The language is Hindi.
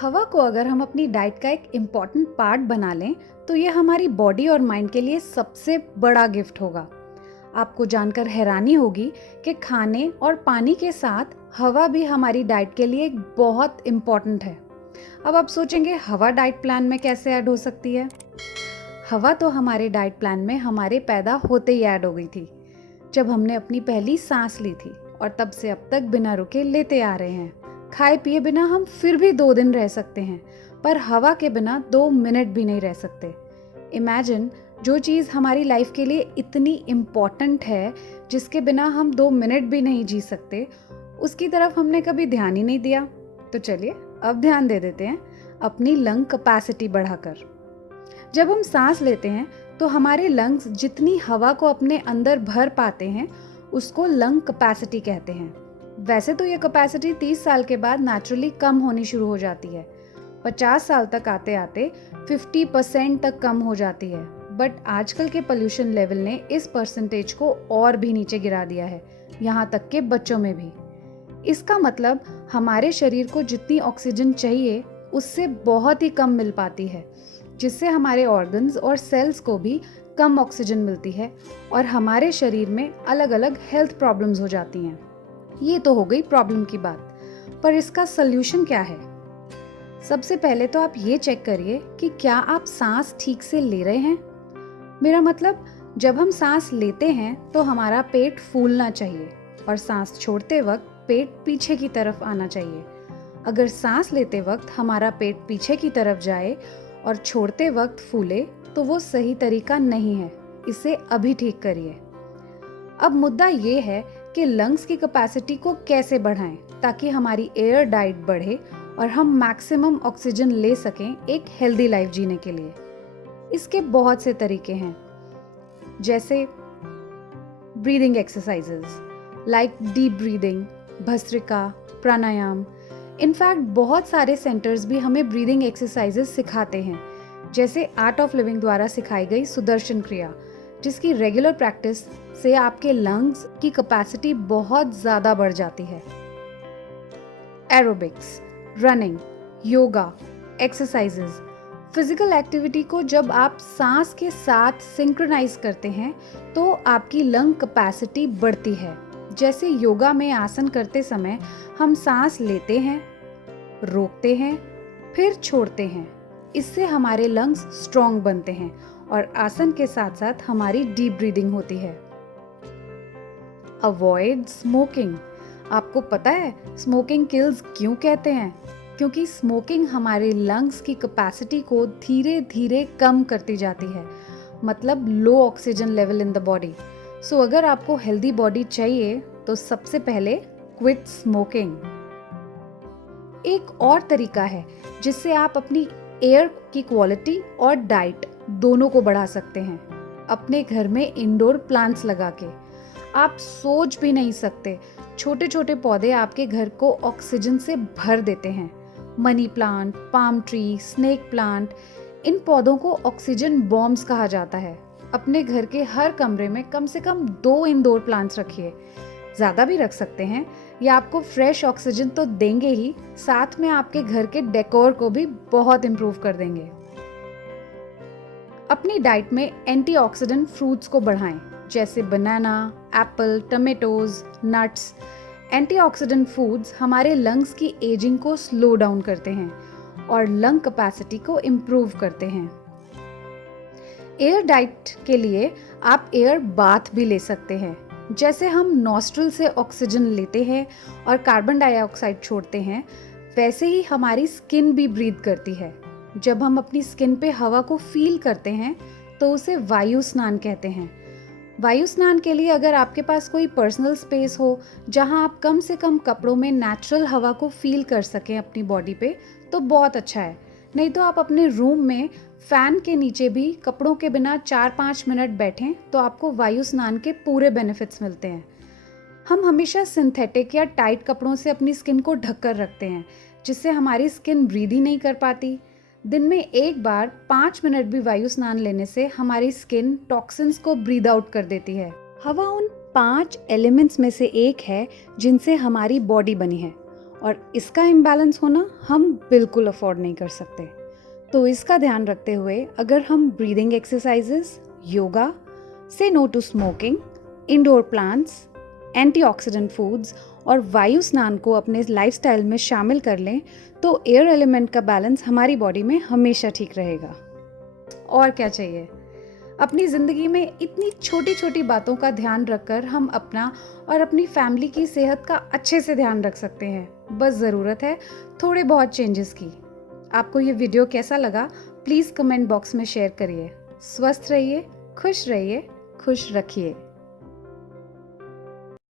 हवा को अगर हम अपनी डाइट का एक इम्पॉर्टेंट पार्ट बना लें तो ये हमारी बॉडी और माइंड के लिए सबसे बड़ा गिफ्ट होगा। आपको जानकर हैरानी होगी कि खाने और पानी के साथ हवा भी हमारी डाइट के लिए एक बहुत इम्पॉर्टेंट है। अब आप सोचेंगे हवा डाइट प्लान में कैसे ऐड हो सकती है? हवा तो हमारे डाइट प्लान में हमारे पैदा होते ही ऐड हो गई थी, जब हमने अपनी पहली सांस ली थी, और तब से अब तक बिना रुके लेते आ रहे हैं। खाए पिए बिना हम फिर भी 2 दिन रह सकते हैं, पर हवा के बिना 2 मिनट भी नहीं रह सकते। इमेजिन, जो चीज़ हमारी लाइफ के लिए इतनी इम्पॉर्टेंट है, जिसके बिना हम 2 मिनट भी नहीं जी सकते, उसकी तरफ हमने कभी ध्यान ही नहीं दिया। तो चलिए अब ध्यान दे देते हैं अपनी लंग कैपेसिटी बढ़ाकर। जब हम सांस लेते हैं तो हमारे लंग्स जितनी हवा को अपने अंदर भर पाते हैं उसको लंग कैपेसिटी कहते हैं। वैसे तो ये कैपेसिटी 30 साल के बाद नेचुरली कम होनी शुरू हो जाती है। 50 साल तक आते आते 50% तक कम हो जाती है, बट आजकल के पोल्यूशन लेवल ने इस परसेंटेज को और भी नीचे गिरा दिया है, यहाँ तक के बच्चों में भी। इसका मतलब हमारे शरीर को जितनी ऑक्सीजन चाहिए उससे बहुत ही कम मिल पाती है, जिससे हमारे ऑर्गन्स और सेल्स को भी कम ऑक्सीजन मिलती है और हमारे शरीर में अलग अलग हेल्थ प्रॉब्लम्स हो जाती हैं। ये तो हो गई प्रॉब्लम की बात, पर इसका सल्यूशन क्या है? सबसे पहले तो आप ये चेक करिए कि क्या आप सांस ठीक से ले रहे हैं। मेरा मतलब, जब हम सांस लेते हैं तो हमारा पेट फूलना चाहिए और सांस छोड़ते वक्त पेट पीछे की तरफ आना चाहिए। अगर सांस लेते वक्त हमारा पेट पीछे की तरफ जाए और छोड़ते वक्त फूले तो वो सही तरीका नहीं है। इसे अभी ठीक करिए। अब मुद्दा ये है कि लंग्स की कैपेसिटी को कैसे बढ़ाएं ताकि हमारी एयर डाइट बढ़े और हम मैक्सिमम ऑक्सीजन ले सकें एक हेल्दी लाइफ जीने के लिए। इसके बहुत से तरीके हैं, जैसे breathing exercises like deep breathing, bhastrika, pranayama. In fact बहुत सारे सेंटर्स भी हमें ब्रीदिंग एक्सरसाइजेस सिखाते हैं, जैसे आर्ट ऑफ लिविंग द्वारा सिखाई गई सुदर्शन क्रिया, जिसकी रेगुलर प्रैक्टिस से आपके लंग्स की कैपेसिटी बहुत ज़्यादा बढ़ जाती है। Aerobics, running, yoga, exercises, physical activity को जब आप सांस के साथ सिंक्रोनाइज करते हैं तो आपकी लंग कैपेसिटी बढ़ती है। जैसे योगा में आसन करते समय हम सांस लेते हैं, रोकते हैं, फिर छोड़ते हैं। इससे हमारे लंग्स स्ट्रॉन्ग बनते हैं और आसन के साथ साथ हमारी डीप ब्रीदिंग होती है। Avoid smoking. आपको पता है स्मोकिंग किल्स क्यों कहते हैं? क्योंकि स्मोकिंग हमारे लंग्स की कैपेसिटी को धीरे धीरे कम करती जाती है, मतलब low oxygen level in the body. So अगर आपको हेल्दी बॉडी चाहिए तो सबसे पहले क्विट स्मोकिंग। एक और तरीका है जिससे आप अपनी एयर की क्वालिटी और डाइट दोनों को बढ़ा सकते हैं, अपने घर में इंडोर प्लांट्स लगा के। आप सोच भी नहीं सकते, छोटे छोटे पौधे आपके घर को ऑक्सीजन से भर देते हैं। Money plant, palm tree, snake plant, इन पौधों को ऑक्सीजन बॉम्ब्स कहा जाता है। अपने घर के हर कमरे में कम से कम 2 इंडोर प्लांट्स रखिए, ज़्यादा भी रख सकते हैं। ये आपको फ्रेश ऑक्सीजन तो देंगे ही, साथ में आपके घर के डेकोर को भी बहुत इम्प्रूव कर देंगे। अपनी डाइट में एंटीऑक्सीडेंट फ्रूट्स को बढ़ाएं, जैसे banana, apple, tomatoes, nuts. Antioxidant foods हमारे लंग्स की एजिंग को स्लो डाउन करते हैं और लंग कैपेसिटी को इम्प्रूव करते हैं। एयर डाइट के लिए आप एयर बाथ भी ले सकते हैं। जैसे हम नॉस्ट्रिल से ऑक्सीजन लेते हैं और कार्बन डाइऑक्साइड छोड़ते हैं, वैसे ही हमारी स्किन भी ब्रीथ करती है। जब हम अपनी स्किन पे हवा को फील करते हैं तो उसे वायु स्नान कहते हैं। वायु स्नान के लिए अगर आपके पास कोई पर्सनल स्पेस हो जहां आप कम से कम कपड़ों में नेचुरल हवा को फील कर सकें अपनी बॉडी पे, तो बहुत अच्छा है। नहीं तो आप अपने रूम में फैन के नीचे भी कपड़ों के बिना 4-5 मिनट बैठें तो आपको वायु स्नान के पूरे बेनिफिट्स मिलते हैं। हम हमेशा सिंथेटिक या टाइट कपड़ों से अपनी स्किन को ढक कर रखते हैं, जिससे हमारी स्किन ब्रीद ही नहीं कर पाती। दिन में एक बार 5 मिनट भी वायु स्नान लेने से हमारी स्किन टॉक्सिन्स को ब्रीद आउट कर देती है। हवा उन 5 एलिमेंट्स में से एक है जिनसे हमारी बॉडी बनी है और इसका इम्बैलेंस होना हम बिल्कुल अफोर्ड नहीं कर सकते। तो इसका ध्यान रखते हुए अगर हम breathing exercises, yoga, say no to smoking, indoor plants, antioxidant foods और वायु स्नान को अपने लाइफस्टाइल में शामिल कर लें तो एयर एलिमेंट का बैलेंस हमारी बॉडी में हमेशा ठीक रहेगा। और क्या चाहिए। अपनी ज़िंदगी में इतनी छोटी छोटी बातों का ध्यान रखकर हम अपना और अपनी फैमिली की सेहत का अच्छे से ध्यान रख सकते हैं। बस ज़रूरत है थोड़े बहुत चेंजेस की। आपको ये वीडियो कैसा लगा प्लीज़ कमेंट बॉक्स में शेयर करिए। स्वस्थ रहिए, खुश रखिए।